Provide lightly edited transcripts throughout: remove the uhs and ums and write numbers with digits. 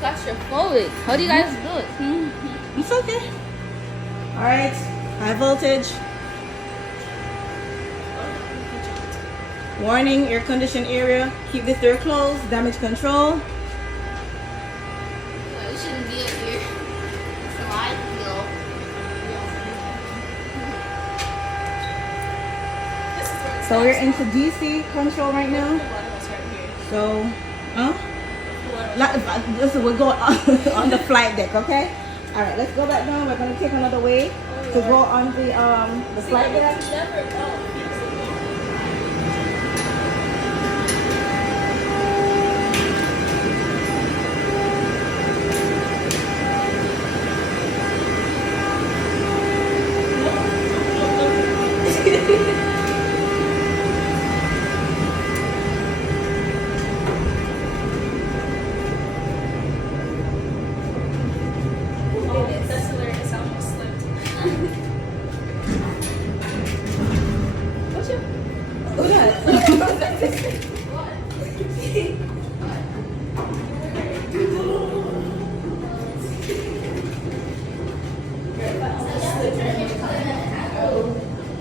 claustrophobic. How do you guys do it? It's okay. All right, high voltage. Warning, air conditioned area. Keep this door closed. Damage control. It shouldn't be up here. So I feel. So we're into DC control right now. So, we'll go on the flight deck, okay? All right, let's go back down. We're gonna take another way to go on the flight deck.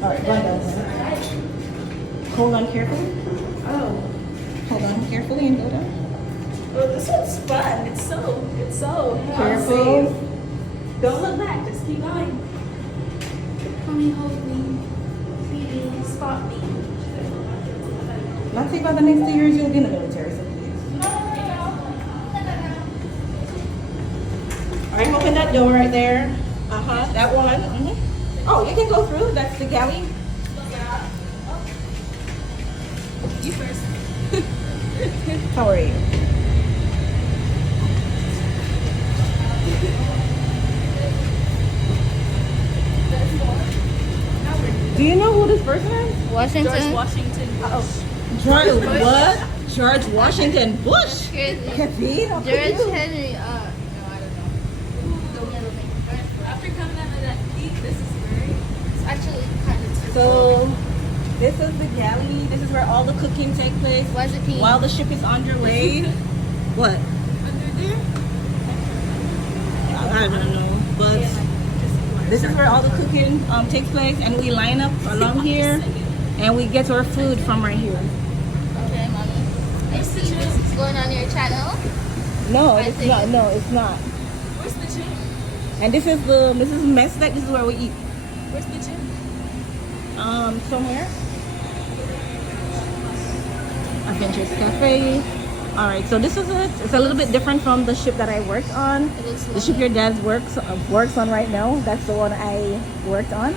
Alright, run down. Hold on carefully. Oh. Hold on carefully and go down. Oh, this one's fun. It's so Careful. safe. Don't look back. Just keep going. Mommy, hold me. Baby, spot me. Not think about the next 2 years you'll be in the military, so please. Alright, open that door right there. That one. Oh, you can go through. That's the galley. You first. How are you? Do you know who this person is? Washington. George Washington. George what? George Washington Bush. Crazy. Kevin, how could George you? Henry. No, I don't know. After coming out of that peak, this is great. It's actually kind of. So, this is the galley. This is where all the cooking takes place. Why is it pink? While the ship is underway. What? Under there? I don't know, but this is where all the cooking takes place, and we line up along here, and we get our food from right here. Okay, mommy. I see this is going on your channel. No, I it's think not. No, it's not. Where's the gym? And this is mess deck. This is where we eat. Where's the gym? Somewhere. Adventures Cafe. All right, so this is it. It's a little bit different from the ship that I worked on. It looks The ship your dad works on right now. That's the one I worked on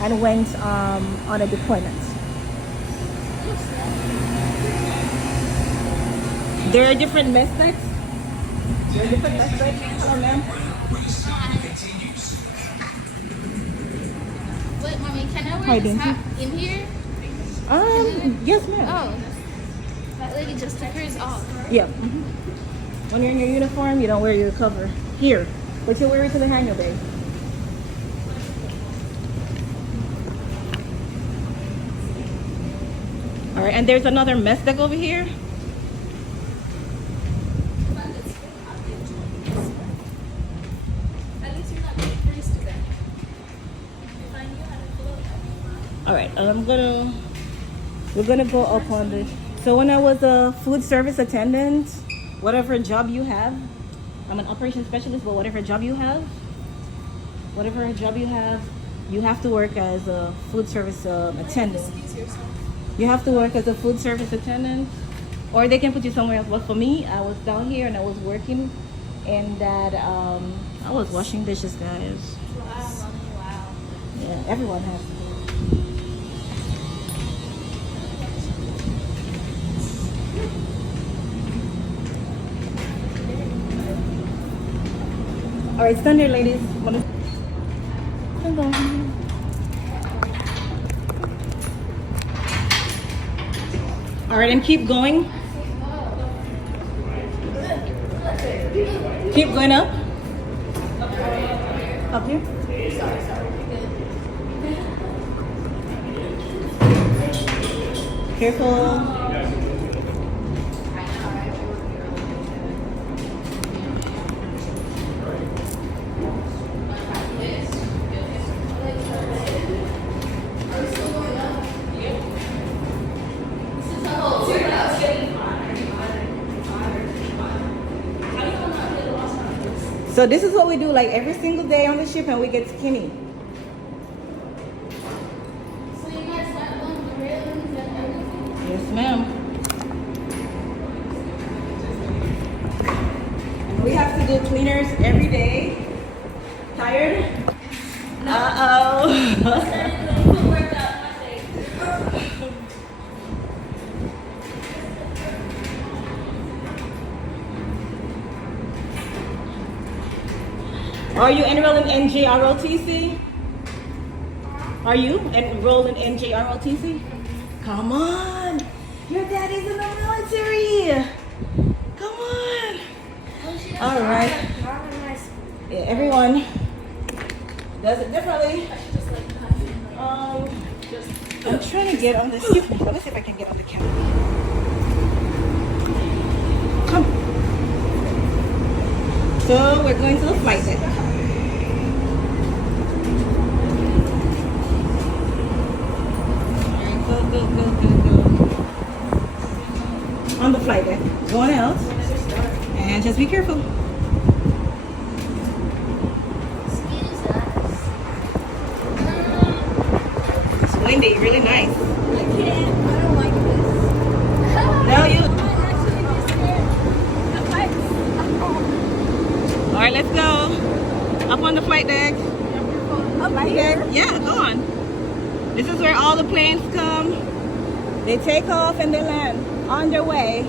and went on a deployment. There are different mess decks. There are different mess decks. Hello, ma'am. Wait, mommy, can I Hi, wear this Dinky. hat in here? Yes, ma'am. Oh, that lady just took hers off. Yeah. When you're in your uniform, you don't wear your cover here, but you wear it to the hangar bay. All right, and there's another mess deck over here. At least you're not getting freezed to death. If I knew how to float, All right, we're gonna go up on the. So when I was a food service attendant, whatever job you have, I'm an operations specialist, but whatever job you have, you have to work as a food service attendant. excuse yourself. You have to work as a food service attendant, or they can put you somewhere else. But for me, I was down here and I was working, and that I was washing dishes, guys. Wow, mommy, wow. Yeah, everyone has to. All right, stand here, ladies. Stand on. All right, and keep going. Keep going up. Up here. Careful. So this is what we do like every single day on the ship, and we get skinny. So you guys got on the railings and everything? Yes, ma'am. And we have to do cleaners every day. Tired? Uh-oh. Are you enrolled in NJROTC? Are you enrolled in NJROTC? Come on. Your daddy's in the military. Come on. All right. Yeah, everyone does it differently. I'm trying to get on this. Excuse me. Let me see if I can get on the camera. Come. So we're going to the flight deck. Go. On the flight deck. Going out. And just be careful. It's windy, really nice. I don't like this. No, you. I might actually be scared. The flights. All right, let's go. Up on the flight deck. Up here? Yeah, go on. This is where all the planes come. They take off and they land on their way.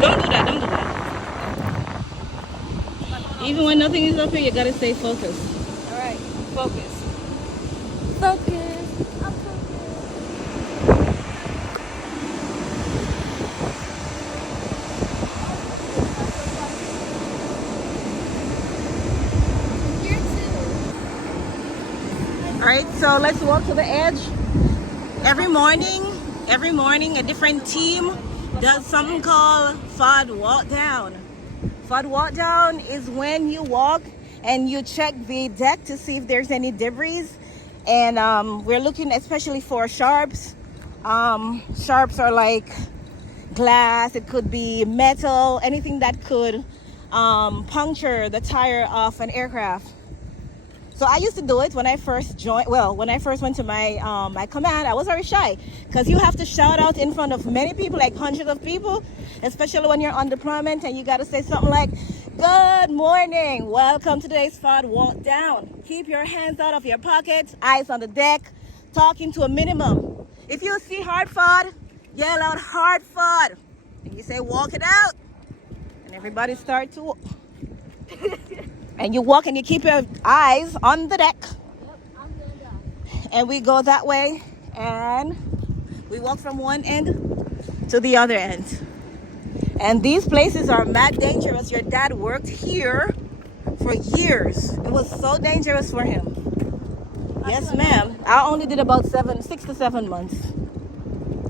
Don't do that. Even when nothing is up here, you gotta stay focused. All right, focus. Focus. I'm focused. Here too. All right, so let's walk to the edge. Every morning, a different team does something called FOD Walk Down. FOD Walk Down is when you walk and you check the deck to see if there's any debris. And we're looking especially for sharps. Sharps are like glass, it could be metal, anything that could puncture the tire of an aircraft. So I used to do it when I first joined. Well, when I first went to my my command, I was very shy because you have to shout out in front of many people, like hundreds of people, especially when you're on deployment and you got to say something like, "Good morning, welcome to today's FOD Walk Down. Keep your hands out of your pockets, eyes on the deck, talking to a minimum. If you see hard FOD, yell out hard FOD, and you say walk it out, and everybody start to." And you walk and you keep your eyes on the deck. Yep, I'm gonna die. And we go that way and we walk from one end to the other end. And these places are mad dangerous. Your dad worked here for years. It was so dangerous for him. Yes, ma'am. I only did about 6 to 7 months.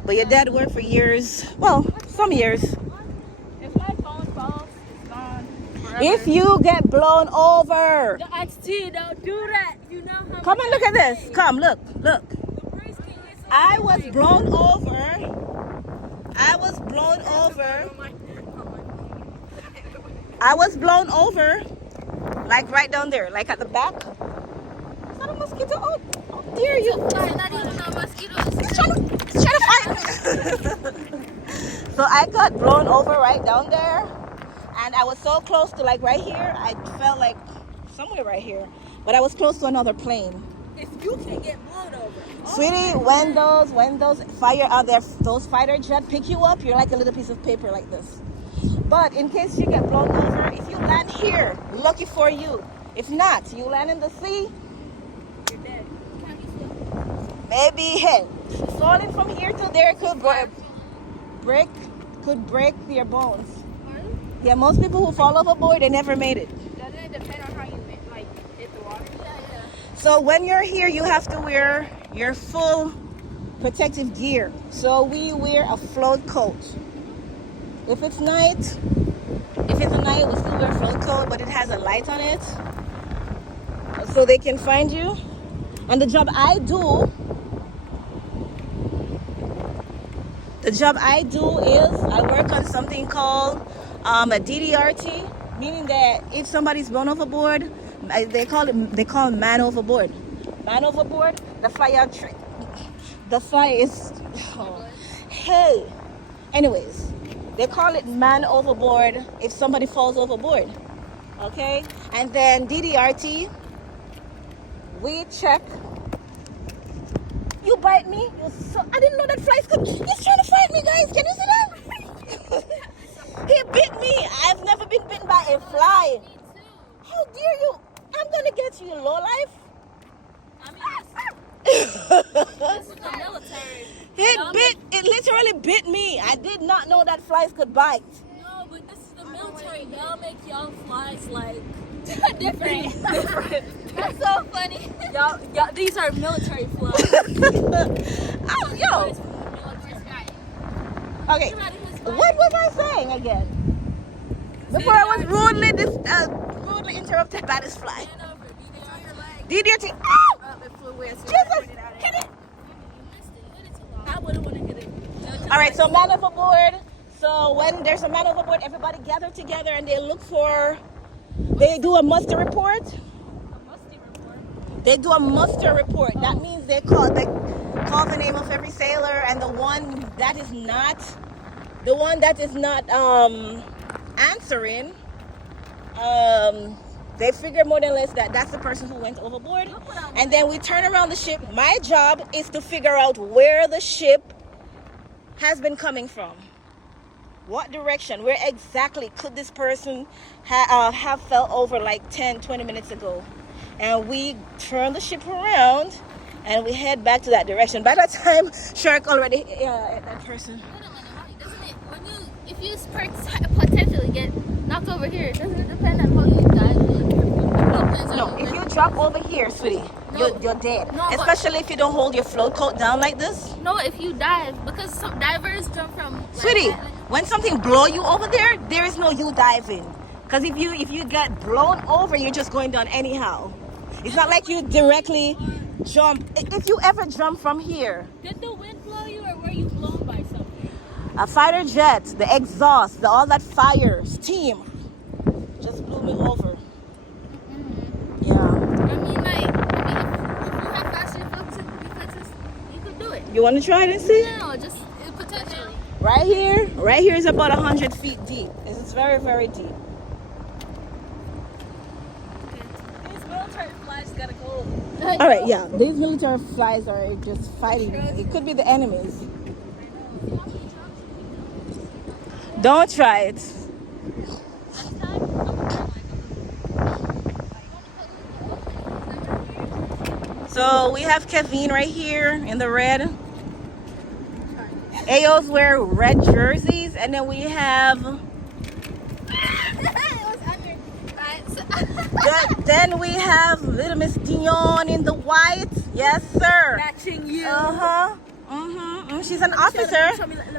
But your dad worked for years. Well, some years. If my phone falls, it's gone forever. If you get blown over. The XT, don't do that. You know how Come and look at this. Come, look. the breeze can get so I was blown over. I was blown over. I was blown over. Like right down there, like at the back. Is that a mosquito? Oh dear you. Sorry, not even no mosquitoes. He's trying to fight me. So I got blown over right down there. And I was so close to like right here. I felt like somewhere right here. But I was close to another plane. If you can get blown over. Sweetie, when those fire out there, those fighter jet pick you up, you're like a little piece of paper like this. But in case you get blown over, if you land here, lucky for you. If not, you land in the sea, You're dead. maybe hey, falling from here to there could break your bones. Yeah, most people who fall overboard, they never made it. Doesn't it depend on how you hit the water? Yeah. So when you're here, you have to wear your full protective gear. So we wear a float coat. If it's night, we still wear a float coat, but it has a light on it, so they can find you. And the job I do is I work on something called a DDRT, meaning that if somebody's blown overboard, they call it man overboard. Man overboard. The fire is hey. Anyways, they call it man overboard if somebody falls overboard. Okay, and then DDRT. We check. You bite me? I didn't know that flies could. He's trying to fight me, guys. Can you see that? He bit me. I've never been bitten by a fly. How dare you? I'm gonna get you, low life. I mean, this is the military. It literally bit me. I did not know that flies could bite. No, but this is the military. They'll make y'all flies like different. That's so funny. Y'all, these are military flies. Oh, yo. Okay. What was I saying again? Before I was rudely interrupted by this fly. DDT. Oh! Jesus! Hit it! I wouldn't want to hit it. All right, so man overboard. So when there's a man overboard, everybody gather together and they do a muster report. They do a muster report. That means they call the name of every sailor, and the one that is not answering, they figure more than less that that's the person who went overboard. And then we turn around the ship. My job is to figure out where the ship has been coming from. What direction? Where exactly could this person have fell over like 10-20 minutes ago? And we turn the ship around and we head back to that direction. By that time, shark already at that person. Doesn't it, if you potentially get knocked over here, doesn't it depend on how you dive? No, if you drop over here, sweetie, you're dead. No, especially if you don't hold your float coat down like this. No, if you dive, because some divers jump from. Sweetie, when something blow you over there is no you diving. Because if you get blown over, you're just going down anyhow. It's not like you directly jump. If you ever jump from here. Did the wind blow you, or were you blown by something? A fighter jet, the exhaust, all that fire, steam, just blew me over. Yeah. I mean, if you have faster reflexes, you could do it. You want to try it and see? No, just potentially. Right here is about 100 feet deep. It's very, very deep. These military flies gotta go. All right, yeah. These military flies are just fighting. It could be the enemies. Don't try it. So we have Kevin right here in the red. Ayos wear red jerseys, and then we have. Then we have little Miss Dion in the white. Yes, sir. Matching you. She's an officer.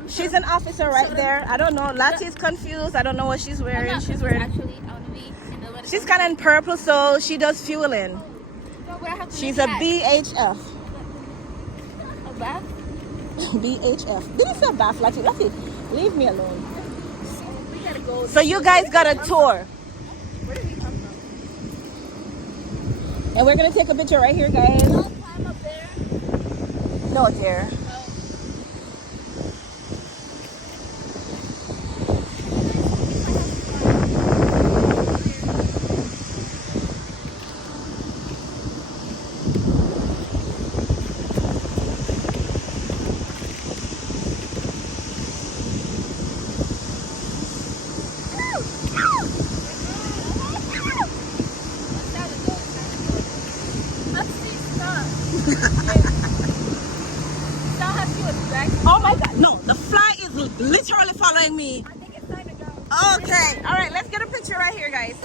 She's an officer right there. I don't know. Lati's confused. I don't know what she's wearing. She's wearing. Actually, I want to be in the She's kind of in purple, so she does fueling. She's a BHF. A bath? BHF. Did you say bath, Lati? Lati, leave me alone. We gotta go. So you guys got a tour. Where did we come from? And we're going to take a picture right here, guys. Don't climb up there. No, dear. Oh my God, no, the fly is literally following me. I think it's time to go. Okay, all right, let's get a picture right here, guys.